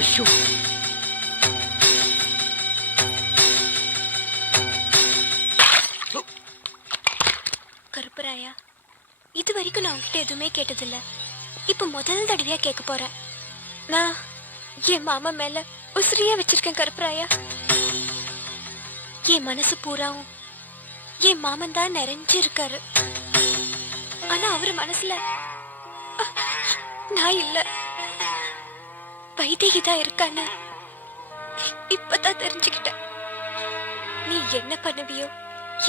ஐயோ, கருப்பராயா, இது வரைக்கும் நான் உங்ககிட்ட எதுவுமே கேட்டதில்ல. இப்ப முதல் தடவையா கேட்க போறேன். நான் என் மாமா மேல உசிரியா வச்சிருக்கேன் கருப்பராயா. என் மனசு பூராவும் என் மாமன் தான் நிறைஞ்சு இருக்காரு. ஆனா அவரு மனசுல நான் இல்ல, வைதேகி தான் இருக்கான்னு இப்பதான் தெரிஞ்சுக்கிட்டேன். நீ என்ன பண்ணுவியோ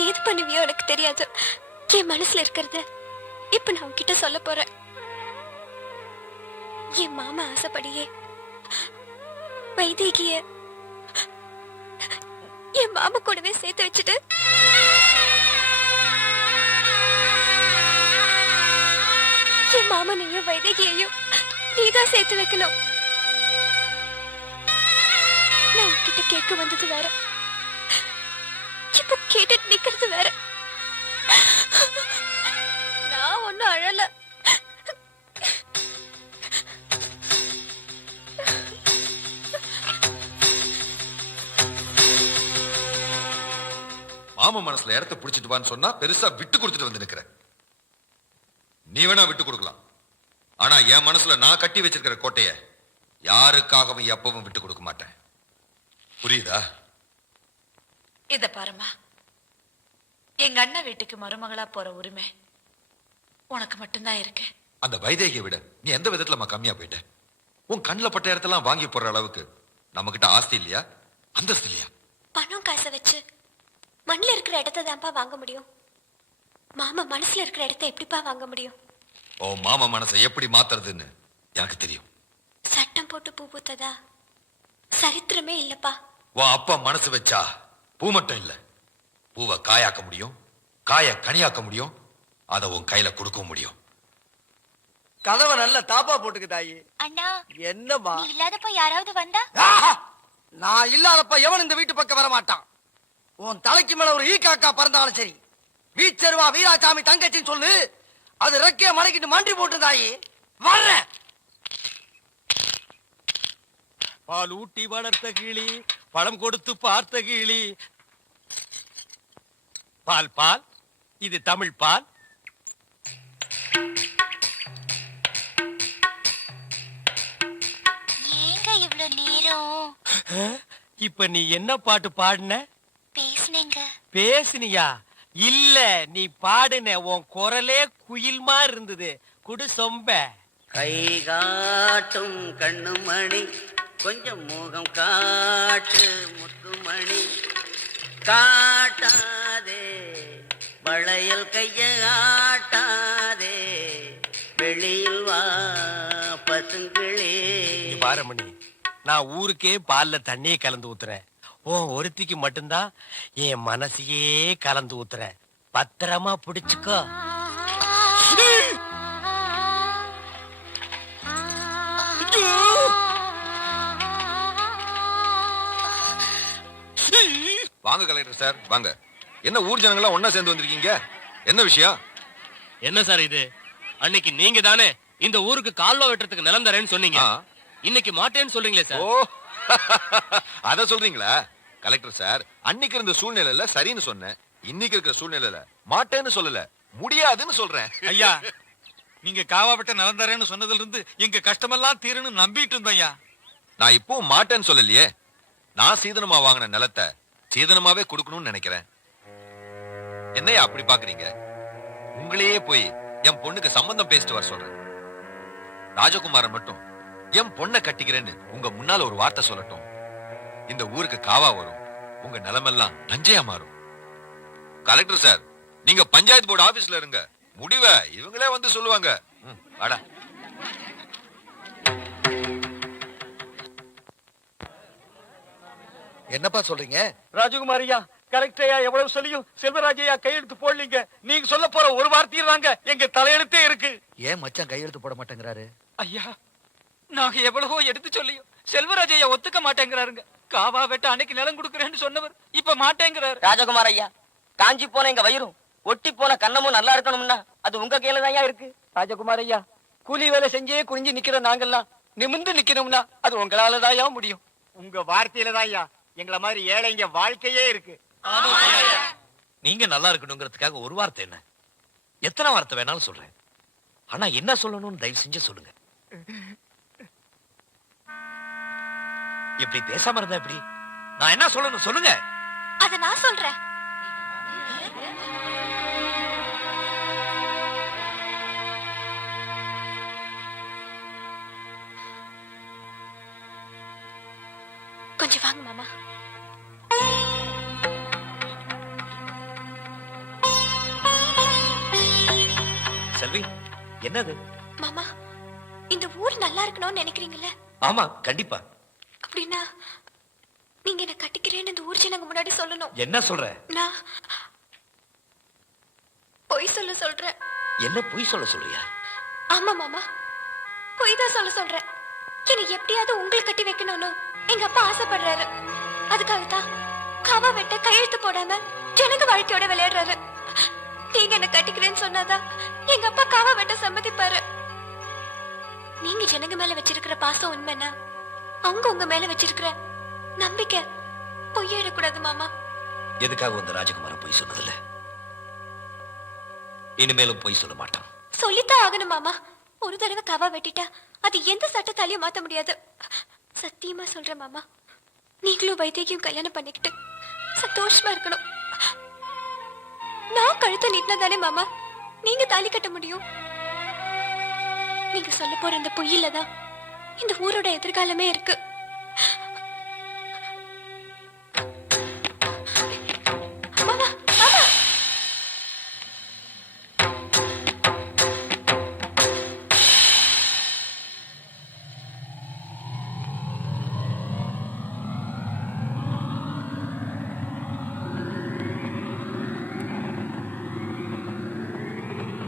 ஏது பண்ணுவியோ எனக்கு தெரியாது. என் மனசுல இருக்கிறத இப்ப நான் உன்கிட்ட சொல்ல போறேன். என் மாமா ஆசைப்படியே வைதேகிய என் மாமா கூடவே சேர்த்து வச்சுட்டு என் மாமனையும் வைதேகியையும் நீதான் சேர்த்து வைக்கணும். நான் உன்கிட்ட கேட்க வந்தது வேற, இப்ப கேட்டுட்டு நிக்கிறது வேற. நான் ஒன்னும் அழல. மாமா மனசுல இடத்த புடிச்சிட்டு வான்னு சொன்னா பெருசா விட்டு கொடுத்துட்டு வந்து நிக்கிற. நீ வேணா விட்டு கொடுக்கலாம், ஆனா என் மனசுல நான் கட்டி வச்சிருக்கிற கோட்டைய யாருக்காகவும் எப்பவும் விட்டு கொடுக்க மாட்டேன். புரியுதா? இத பாருமா, எங்க அண்ணன் வீட்டுக்கு மருமகளா போற உரிமை உனக்கு மட்டும்தான் இருக்கு. அந்த வைதேகியை விட நீ எந்த விதத்துல கம்மியா போயிட்ட? உன் கண்ணில் பட்ட இடத்தெல்லாம் வாங்கி போடுற அளவுக்கு நம்ம கிட்ட ஆஸ்தி இல்லையா, அந்தஸ்து இல்லையா? பணம் காசை வச்சு மண்ணில் இருக்கிற இடத்த தான்ப்பா வாங்க முடியும். மாமா மனசுல இருக்கிற இடத்த எப்படிப்பா வாங்க முடியும்? ஓ மாமா மனசை எப்படி மாத்துறதுன்னு எனக்கு தெரியும். சட்டம் போட்டு பூ பூத்ததா சரித்திரமே இல்லப்பா. உன் அப்பா மனசு வச்சா பூ மட்டும் இல்ல, பூவை காயாக்க முடியும், காய கனியாக்க முடியும், அதை உன் கையில கொடுக்க முடியும். கதவை நல்ல தாப்பா போட்டுக்கு தாயி. அண்ணா, என்னமா நீ இல்லாதப்ப யாராவது வந்தா? நான் இல்லாதப்ப எவன் இந்த வீட்டு பக்கம் வர மாட்டான். உன் தலைக்கு மேல ஒரு ஈ காக்கா பறந்தாலும் சரி, வீச்சருவா வீராசாமி தங்கச்சின்னு சொல்லு, அது ரெக்கைய மடக்கிட்டு மண்டி போட்டு தாயி வர்றேன். பால் ஊட்டி வளர்த்த கிளி, பழம் கொடுத்து பார்த்த கிளி. பால் பால், இது தமிழ் பால். ஏங்க இவ்ளோ நேரம்? இப்ப நீ என்ன பாட்டு பாடுன? பேசுனேங்க. பேசுனியா? இல்ல, நீ பாடுன. உன் குரலே குயில் மாதிரி இருந்தது. குடு சொம்ப. கை காட்டும் கண்ணுமணி, கொஞ்சம் முகம் காட்டு முத்துமணி, காட்டாதே வளையல் கைய ஆட்டாதே, வெளியில் வா பசுங்களே. பாரமணி, நான் ஊருக்கே பால்ல தண்ணியே கலந்து ஊத்துறேன். ஒருத்திக்கு மட்டும்தான் என் மனசையே கலந்து ஊத்துறேன். பத்திரமா பிடிச்சுக்கோ. வாங்க கலெக்டர் சார், வாங்க. என்ன ஊர் ஜனங்களா ஒன்னா சேர்ந்து வந்திருக்கீங்க? என்ன விஷயம்? என்ன சார் இது? அன்னைக்கு நீங்க தானே இந்த ஊருக்கு கால்வா வெட்டுறதுக்கு நிலம் தரேன்னு சொன்னீங்க. இன்னைக்கு மாட்டேன்னு சொல்றீங்களே சார். ஓ, அத சொல்றீங்களா? கலெக்டர் சார், அன்னைக்கு இருந்த சூழ்நிலையில சரின்னு சொன்னேன், இன்னைக்கு இருக்கிற சூழ்நிலையில மாட்டேன்னு சொல்லல, முடியாதுன்னு சொல்றேன். ஐயா, நீங்க காவாப்பட்ட நிலம் தரேன்னு சொன்னதுல இருந்து எங்க கஷ்டமெல்லாம் தீருன்னு நம்பிட்டு இருந்தோம் ஐயா. நான் இப்பவும் மாட்டேன்னு சொல்லலையே. நான் சீதனமா வாங்கின நிலத்தை சீதனமாவே கொடுக்கணும்னு நினைக்கிறேன். என்னையா அப்படி பாக்குறீங்க? உங்களையே போய் என் பொண்ணுக்கு சம்பந்தம் பேசிட்டு வர சொல்றேன். ராஜகுமாரன் மட்டும் என் பொண்ணை கட்டிக்கிறேன்னு உங்க முன்னால ஒரு வார்த்தை சொல்லட்டும். இந்த ஊருக்கு காவா வரும், உங்க நிலமெல்லாம் நஞ்சையா மாறும். கலெக்டர் சார், நீங்க பஞ்சாயத்து போர்டு ஆபீஸ்ல இருங்க, முடிவை இவங்களே வந்து சொல்லுவாங்க. வாடா. என்னப்பா சொல்றீங்க? ராஜகுமாரியா, கரெக்டையா எவ்வளவு சொல்லியும் செல்வராஜையா கையெழுத்து போடலீங்க. நீங்க சொல்ல போற ஒரு வார்த்தையில் தாங்க எங்க தலையெழுத்தே இருக்கு. ஏன் மச்சான் கையெழுத்து போட மாட்டேங்கிறாரு? ஐயா, நாங்க எவ்வளவோ எடுத்து சொல்லியும் செல்வராஜையா ஒத்துக்க மாட்டேங்கிறாருங்க. காவா வெட்ட அன்னைக்கு நிலம் கொடுக்கறேன்னு சொன்னவர் இப்ப மாட்டேங்கிறாரு. ராஜகுமார் ஐயா, காஞ்சி போன எங்க வயிறும் ஒட்டி போன கண்ணமும் நல்லா இருக்கணும்னா அது உங்க கையில தான் இருக்கு. ராஜகுமார் ஐயா, கூலி வேலை செஞ்சே குனிஞ்சு நிக்கிற நாங்கெல்லாம் நிமிர்ந்து நிக்கணும்னா அது உங்களாலதாயா முடியும். உங்க வார்த்தையில தான் ஐயா எங்களை மாதிரி ஏழைங்க வாழ்க்கையே இருக்கு. நீங்க நல்லா இருக்கணுங்கிறதுக்காக ஒரு வார்த்தை என்ன, எத்தனை வார்த்தை வேணாலும் சொல்றேன். ஆனா என்ன சொல்லணும்னு தயவு செஞ்சு சொல்லுங்க. இப்படி பேசாம இருந்தா எப்படி? நான் என்ன சொல்லணும் சொல்லுங்க. அத நான் சொல்றேன். கொஞ்சம் வாங்க மாமா. செல்வி, என்னது? மாமா, இந்த ஊர் நல்லா இருக்கணும்னு நினைக்கிறீங்கல்ல? ஆமா, கண்டிப்பா. அப்படின்னா நீங்க என்ன கட்டிக்கிறேன்னு இந்த ஊர் ஜனங்க முன்னாடி சொல்லணும். என்ன சொல்ற? நான் பொய் சொல்றேன். என்ன பொய் சொல்றியா? ஆமா மாமா, பொய் தான் சொல்றேன். என்னை எப்படியாவது உங்களுக்கு கட்டி வைக்கணும்னு எங்க அப்பா ஆசைப்படுறாரு. அதுக்காகத்தான் காவா வெட்ட கையெழுத்து போடாம ஜனங்க வாழ்க்கையோட விளையாடுறாரு. நீங்க என்ன கட்டிக்கிறேன்னு சொன்னாதான் எங்க அப்பா காவா வெட்ட சம்மதிப்பாரு. நீங்க ஜனங்க மேல வச்சிருக்கிற பாசம் உண்மைன்னா அவங்க உங்க மேல வச்சிருக்கிற நம்பிக்கை பொய்யிடக்கூடாது மாமா. எதுக்காக வந்து ராஜகுமார பொய் சொன்னதில்ல? இனிமேலும் பொய் சொல்ல மாட்டான். சொல்லித்தான் ஆகணும் மாமா. ஒரு தடவை காவா வெட்டிட்டா அது எந்த சட்டத்தாலையும் மாத்த முடியாது. சத்தியமா சொல்றேன் மாமா, நீங்களும் வைத்தியத்தையும் கல்யாணம் பண்ணிக்கிட்டு சந்தோஷமா இருக்கணும். நான் கழுத்தை நீட்டினா தானே மாமா நீங்க தாலி கட்ட முடியும். நீங்க சொல்ல போற இந்த பொய்யில தான் இந்த ஊரோட எதிர்காலமே இருக்கு. மாமா, மாமா.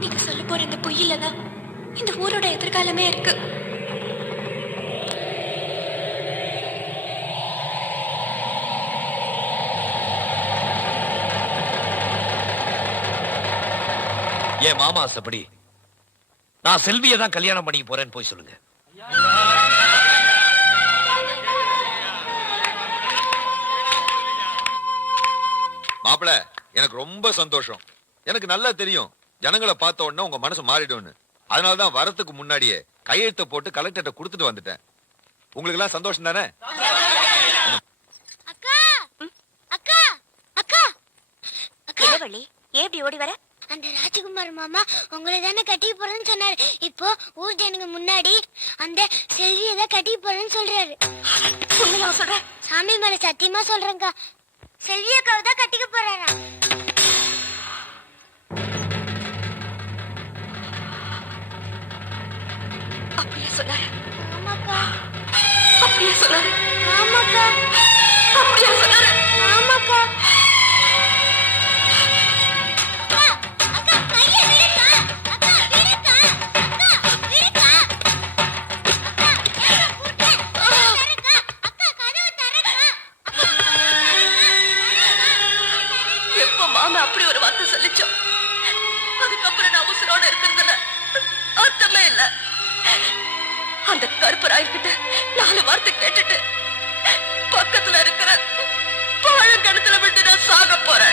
நீங்க சொல்ல போற இந்த பொய்யில தான் இந்த ஊரோட எதிர்காலமே இருக்கு. என் மாமா ஆசைப்படி நான் செல்வியை தான் கல்யாணம் பண்ணிக்க போறேன்னு போய் சொல்லுங்க. மாப்பிள, எனக்கு ரொம்ப சந்தோஷம். எனக்கு நல்லா தெரியும் ஜனங்களை பார்த்த உடனே உங்க மனசு மாறிடும்னு. அதனாலதான் வரத்துக்கு முன்னாடியே கையெழுத்த போட்டு கலெக்டர்ட்ட கொடுத்துட்டு வந்துட்டேன். உங்களுக்கு எல்லாம் சந்தோஷம் தானே? அக்கா அக்கா அக்கா அக்கா வள்ளி, எப்படி ஓடி வர? அந்த ராஜகுமார் மாமா உங்களை தானே கட்டிக்க போறேன்னு சொன்னாரு. இப்போ ஊர் ஜனங்க முன்னாடி அந்த செல்வியை தான் கட்டிக்க போறேன்னு சொல்றாரு. சொல்ற சாமி மேல சத்தியமா சொல்றேங்கா, செல்வி அக்காவை தான் கட்டிக்க போறாரா? அப்படியே சொன்னாரு. ஆமாக்கா. அப்படியே சொன்னாரு. ஆமாக்கா. அப்படியே சொன்னாரு. ஆமாக்கா. எப்ப மாமா அப்படி ஒரு வார்த்தை சொல்லிச்சோம், அதுக்கப்புறம் நான் உசுரோட இருக்கிறதுல அர்த்தமே இல்ல. அந்த கருப்பராய்கிட்ட 4 வார்த்தை கேட்டுட்டு பக்கத்துல இருக்கிற பழங்கணத்துல விட்டு நான் சாக போறேன்.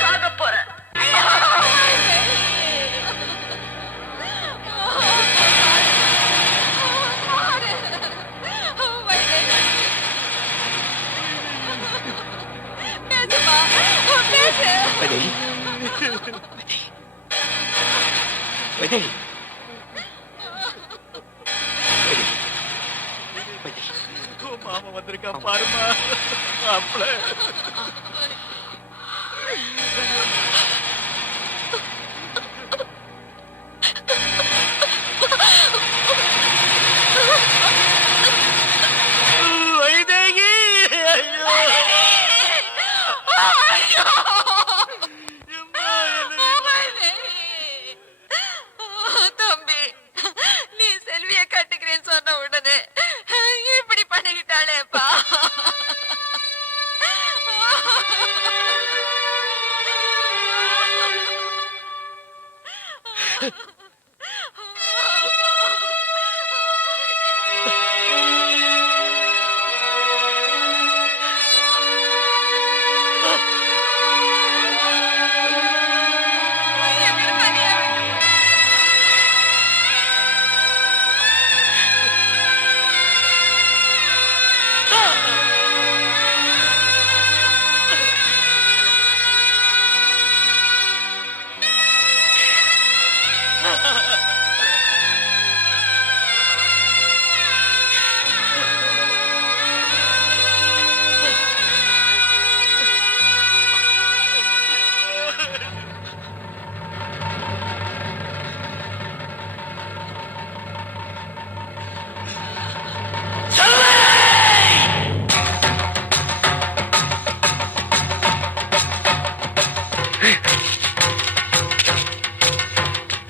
மாமா வந்திருக்கா பாருமா. மாப்பிள